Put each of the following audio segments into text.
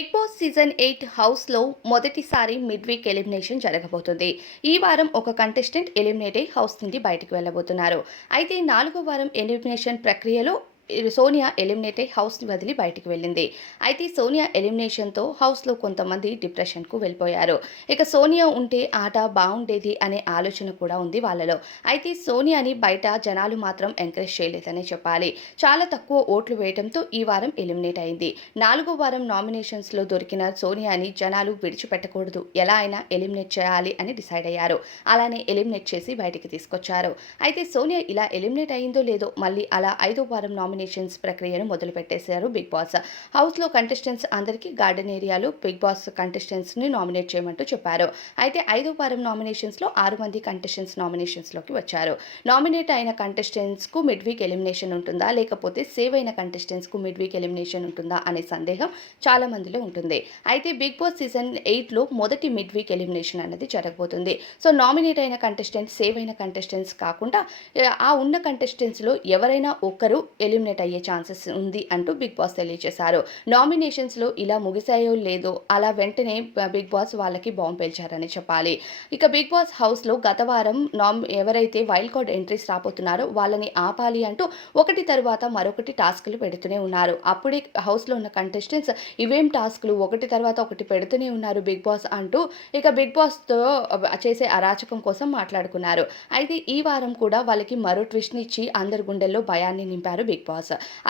Big boss season eight హౌస్లో మొదటిసారి mid week elimination జరగబోతుంది. ఈ వారం ఒక కంటెస్టెంట్ ఎలిమినేట్ అయి హౌస్ నుండి బయటకు వెళ్ళబోతున్నారు. అయితే నాలుగో వారం ఎలిమినేషన్ ప్రక్రియలో సోనియా ఎలిమినేట్ అయి హౌస్ని వదిలి బయటికి వెళ్ళింది. అయితే సోనియా ఎలిమినేషన్తో హౌస్లో కొంతమంది డిప్రెషన్కు వెళ్ళిపోయారు. ఇక సోనియా ఉంటే ఆట బాగుండేది అనే ఆలోచన కూడా ఉంది వాళ్ళలో. అయితే సోనియాని బయట జనాలు మాత్రం ఎంకరేజ్ చేయలేదనే చెప్పాలి. చాలా తక్కువ ఓట్లు వేయడంతో ఈ వారం ఎలిమినేట్ అయింది. నాలుగో వారం నామినేషన్స్లో దొరికిన సోనియాని జనాలు విడిచిపెట్టకూడదు. ఎలా అయినా ఎలిమినేట్ చేయాలి అని డిసైడ్ అయ్యారు. అలానే ఎలిమినేట్ చేసి బయటికి తీసుకొచ్చారు. అయితే సోనియా ఇలా ఎలిమినేట్ అయిందో లేదో మళ్ళీ అలా ఐదో వారం నామినేషన్ నామినేషన్స్ ప్రక్రియను మొదలుపెట్టేశారు బిగ్ బాస్. హౌస్లో కంటెస్టెంట్స్ అందరికీ గార్డెన్ ఏరియాలో బిగ్ బాస్ కంటెస్టెంట్స్ని నామినేట్ చేయమంటూ చెప్పారు. అయితే ఐదో వారం నామినేషన్స్లో ఆరు మంది కంటెస్టెంట్స్ నామినేషన్స్లోకి వచ్చారు. నామినేట్ అయిన కంటెస్టెంట్స్కు మిడ్ వీక్ ఎలిమినేషన్ ఉంటుందా? లేకపోతే సేవ్ అయిన కంటెస్టెంట్స్కు మిడ్ వీక్ ఎలిమినేషన్ ఉంటుందా? అనే సందేహం చాలా మందిలో ఉంటుంది. అయితే బిగ్ బాస్ సీజన్ ఎయిట్లో మొదటి మిడ్ వీక్ ఎలిమినేషన్ అనేది జరగబోతుంది. సో నామినేట్ అయిన కంటెస్టెంట్స్ సేవ్ అయిన కంటెస్టెంట్స్ కాకుండా ఆ ఉన్న కంటెస్టెంట్స్లో ఎవరైనా ఒక్కరు ఎలిమినేట్ అయ్యే ఛాన్సెస్ ఉంది అంటూ బిగ్ బాస్ తెలియజేశారు. నామినేషన్స్లో ఇలా ముగిసాయో లేదో అలా వెంటనే బిగ్ బాస్ వాళ్ళకి బాంబు పేల్చారని చెప్పాలి. ఇక బిగ్ బాస్ హౌస్లో గత వారం నామ్ ఎవరైతే వైల్డ్ కార్డ్ ఎంట్రీస్ రాబోతున్నారో వాళ్ళని ఆపాలి అంటూ ఒకటి తర్వాత మరొకటి టాస్క్లు పెడుతూనే ఉన్నారు. అప్పుడే హౌస్లో ఉన్న కంటెస్టెంట్స్ ఇవేం టాస్క్లు? ఒకటి తర్వాత ఒకటి పెడుతూనే ఉన్నారు బిగ్ బాస్ అంటూ ఇక బిగ్ బాస్తో చేసే అరాచకం కోసం మాట్లాడుకున్నారు. అయితే ఈ వారం కూడా వాళ్ళకి మరో ట్విస్ట్ని ఇచ్చి అందరి గుండెల్లో భయాన్ని నింపారు బిగ్ బాస్.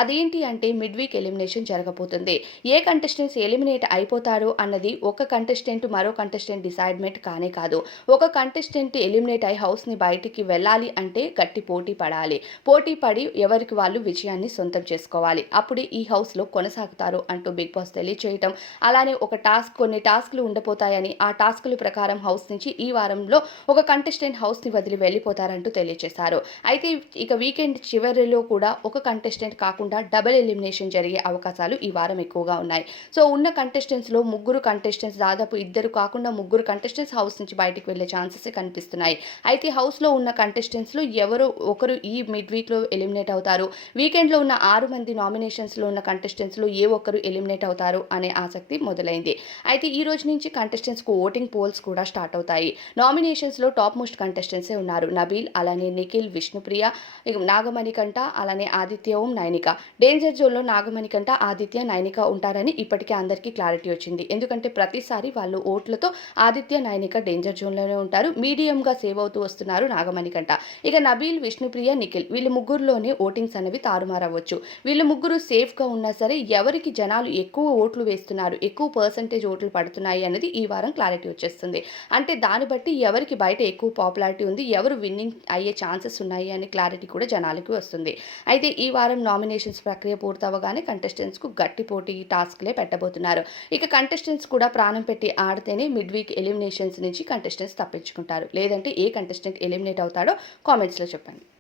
అదేంటి అంటే మిడ్ వీక్ ఎలిమినేషన్ జరగబోతుంది. ఏ కంటెస్టెంట్స్ ఎలిమినేట్ అయిపోతారు అన్నది ఒక కంటెస్టెంట్ మరో కంటెస్టెంట్ డిసైడ్మెంట్ కానే కాదు. ఒక కంటెస్టెంట్ ఎలిమినేట్ అయి హౌస్ని బయటికి వెళ్ళాలి అంటే గట్టి పోటీ పడాలి. పోటీ పడి ఎవరికి వాళ్ళు విజయాన్ని సొంతం చేసుకోవాలి. అప్పుడే ఈ హౌస్లో కొనసాగుతారు అంటూ బిగ్ బాస్ తెలియచేయటం. అలానే ఒక టాస్క్ కొన్ని టాస్క్లు ఉండబోతాయని ఆ టాస్కుల ప్రకారం హౌస్ నుంచి ఈ వారంలో ఒక కంటెస్టెంట్ హౌస్ని వదిలి వెళ్ళిపోతారంటూ తెలియజేశారు అయితే ఇక వీకెండ్ చివరిలో కూడా ఒక కంటెస్టెంట్ కాకుండా డబుల్ ఎలిమినేషన్ జరిగే అవకాశాలు ఈ వారం ఎక్కువగా ఉన్నాయి. సో ఉన్న కంటెస్టెంట్స్లో ముగ్గురు కంటెస్టెంట్స్ దాదాపు ఇద్దరు కాకుండా ముగ్గురు కంటెస్టెంట్స్ హౌస్ నుంచి బయటకు వెళ్ళే ఛాన్సెస్ కనిపిస్తున్నాయి. అయితే హౌస్లో ఉన్న కంటెస్టెంట్స్లో ఎవరు ఒకరు ఈ మిడ్ వీక్లో ఎలిమినేట్ అవుతారు. వీకెండ్లో ఉన్న ఆరు మంది నామినేషన్స్లో ఉన్న కంటెస్టెంట్స్లో ఏ ఒక్కరు ఎలిమినేట్ అవుతారు అనే ఆసక్తి మొదలైంది. అయితే ఈ రోజు నుంచి కంటెస్టెంట్స్కు ఓటింగ్ పోల్స్ కూడా స్టార్ట్ అవుతాయి. నామినేషన్స్లో టాప్ మోస్ట్ కంటెస్టెంట్సే ఉన్నారు. నబీల్ అలానే నిఖిల్ విష్ణుప్రియ నాగమణికంఠ అలానే ఆదిత్య ఓం నైనిక. డేంజర్ జోన్లో నాగమణి కంట ఆదిత్య నైనిక ఉంటారని ఇప్పటికే అందరికీ క్లారిటీ వచ్చింది. ఎందుకంటే ప్రతిసారి వాళ్ళు ఓట్లతో ఆదిత్య నైనిక డేంజర్ జోన్లోనే ఉంటారు. మీడియంగా సేవ్ అవుతూ వస్తున్నారు నాగమణి కంట ఇక నబీల్ విష్ణుప్రియ నిఖిల్ వీళ్ళు ముగ్గురులోనే ఓటింగ్స్ అనేవి తారుమారవచ్చు. వీళ్ళు ముగ్గురు సేఫ్గా ఉన్నా సరే ఎవరికి జనాలు ఎక్కువ ఓట్లు వేస్తున్నారు ఎక్కువ పర్సంటేజ్ ఓట్లు పడుతున్నాయి అనేది ఈ వారం క్లారిటీ వచ్చేస్తుంది. అంటే దాన్ని బట్టి ఎవరికి బయట ఎక్కువ పాపులారిటీ ఉంది ఎవరు విన్నింగ్ అయ్యే ఛాన్సెస్ ఉన్నాయి అనే క్లారిటీ కూడా జనాలకి వస్తుంది. అయితే ఈ వారం నామినేషన్స్ ప్రక్రియ పూర్తవగానే కంటెస్టెంట్స్కు గట్టి పోటీ టాస్క్లే పెట్టబోతున్నారు. ఇక కంటెస్టెంట్స్ కూడా ప్రాణం పెట్టి ఆడితేనే మిడ్ వీక్ ఎలిమినేషన్స్ నుంచి కంటెస్టెంట్స్ తప్పించుకుంటారు. లేదంటే ఏ కంటెస్టెంట్ ఎలిమినేట్ అవుతాడో కామెంట్స్లో చెప్పండి.